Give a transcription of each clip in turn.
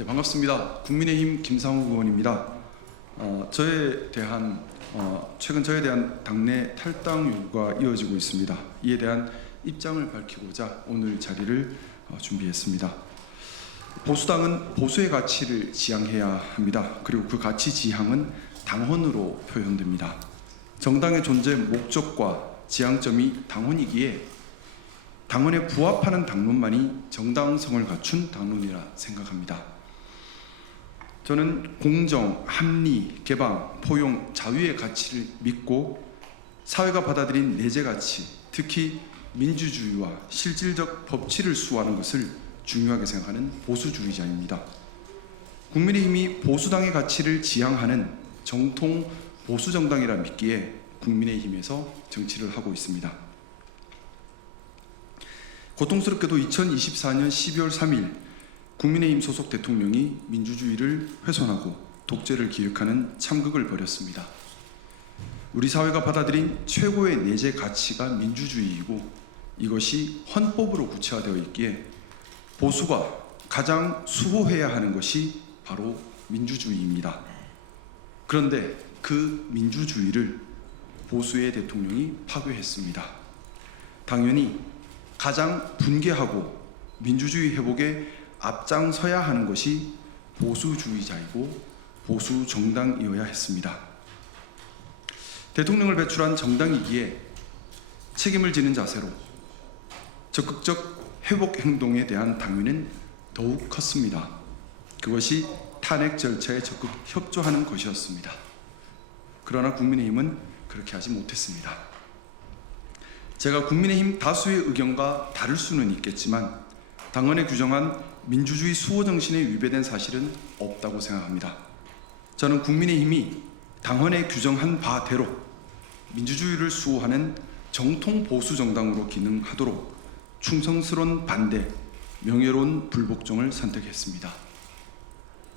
네, 반갑습니다. 국민의힘 김상욱 의원입니다. 최근 저에 대한 당내 탈당 요구가 이어지고 있습니다. 이에 대한 입장을 밝히고자 오늘 자리를 준비했습니다. 보수당은 보수의 가치를 지향해야 합니다. 그리고 그 가치 지향은 당헌으로 표현됩니다. 정당의 존재 목적과 지향점이 당헌이기에 당헌에 부합하는 당론만이 정당성을 갖춘 당론이라 생각합니다. 저는 공정, 합리, 개방, 포용, 자유의 가치를 믿고 사회가 받아들인 내재 가치, 특히 민주주의와 실질적 법치를 수호하는 것을 중요하게 생각하는 보수주의자입니다. 국민의힘이 보수당의 가치를 지향하는 정통 보수정당이라 믿기에 국민의힘에서 정치를 하고 있습니다. 고통스럽게도 2024년 12월 3일 국민의힘 소속 대통령이 민주주의를 훼손하고 독재를 기획하는 참극을 벌였습니다. 우리 사회가 받아들인 최고의 내재 가치가 민주주의이고 이것이 헌법으로 구체화되어 있기에 보수가 가장 수호해야 하는 것이 바로 민주주의입니다. 그런데 그 민주주의를 보수의 대통령이 파괴했습니다. 당연히 가장 분개하고 민주주의 회복에 앞장서야 하는 것이 보수주의자이고 보수 정당이어야 했습니다. 대통령을 배출한 정당이기에 책임을 지는 자세로 적극적 회복 행동에 대한 당위는 더욱 컸습니다. 그것이 탄핵 절차에 적극 협조하는 것이었습니다. 그러나 국민의힘은 그렇게 하지 못했습니다. 제가 국민의힘 다수의 의견과 다를 수는 있겠지만 당헌에 규정한 민주주의 수호 정신에 위배된 사실은 없다고 생각합니다. 저는 국민의힘이 당헌에 규정한 바대로 민주주의를 수호하는 정통 보수 정당으로 기능하도록 충성스러운 반대, 명예로운 불복종을 선택했습니다.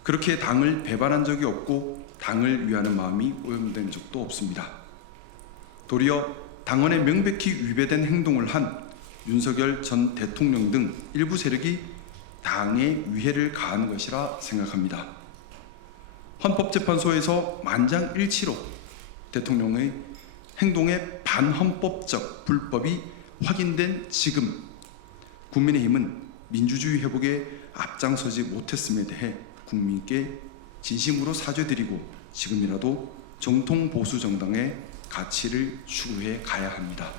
그렇게 당을 배반한 적이 없고 당을 위하는 마음이 오염된 적도 없습니다. 도리어 당헌에 명백히 위배된 행동을 한 윤석열 전 대통령 등 일부 세력이 당에 위해를 가한 것이라 생각합니다. 헌법재판소에서 만장일치로 대통령의 행동의 반헌법적 불법이 확인된 지금 국민의힘은 민주주의 회복에 앞장서지 못했음에 대해 국민께 진심으로 사죄드리고 지금이라도 정통 보수 정당의 가치를 추구해 가야 합니다.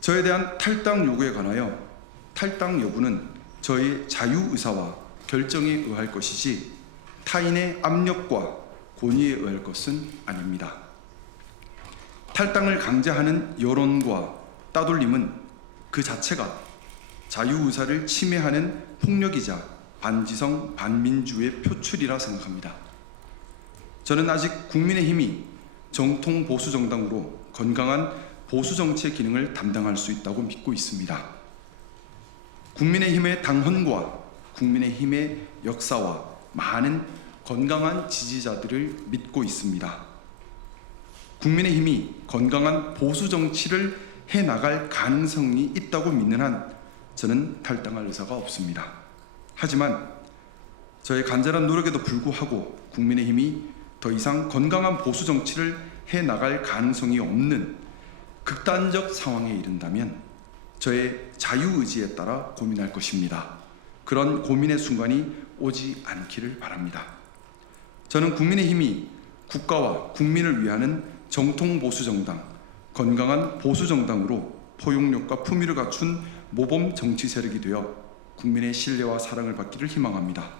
저에 대한 탈당 요구에 관하여 탈당 여부는 저의 자유의사와 결정에 의할 것이지 타인의 압력과 권위에 의할 것은 아닙니다. 탈당을 강제하는 여론과 따돌림은 그 자체가 자유의사를 침해하는 폭력이자 반지성 반민주의 표출이라 생각합니다. 저는 아직 국민의힘이 정통 보수 정당으로 건강한 보수 정치의 기능을 담당할 수 있다고 믿고 있습니다. 국민의힘의 당헌과 국민의힘의 역사와 많은 건강한 지지자들을 믿고 있습니다. 국민의힘이 건강한 보수 정치를 해나갈 가능성이 있다고 믿는 한 저는 탈당할 의사가 없습니다. 하지만 저의 간절한 노력에도 불구하고 국민의힘이 더 이상 건강한 보수 정치를 해나갈 가능성이 없는 극단적 상황에 이른다면 저의 자유의지에 따라 고민할 것입니다. 그런 고민의 순간이 오지 않기를 바랍니다. 저는 국민의힘이 국가와 국민을 위하는 정통 보수정당, 건강한 보수정당으로 포용력과 품위를 갖춘 모범 정치 세력이 되어 국민의 신뢰와 사랑을 받기를 희망합니다.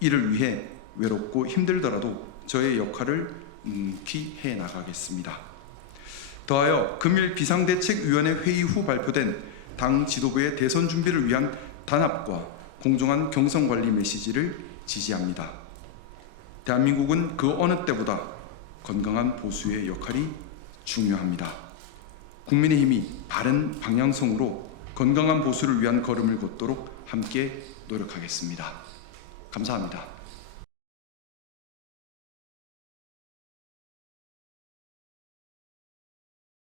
이를 위해 외롭고 힘들더라도 저의 역할을 묵묵히 해나가겠습니다. 더하여 금일 비상대책위원회 회의 후 발표된 당 지도부의 대선 준비를 위한 단합과 공정한 경선관리 메시지를 지지합니다. 대한민국은 그 어느 때보다 건강한 보수의 역할이 중요합니다. 국민의힘이 바른 방향성으로 건강한 보수를 위한 걸음을 걷도록 함께 노력하겠습니다. 감사합니다.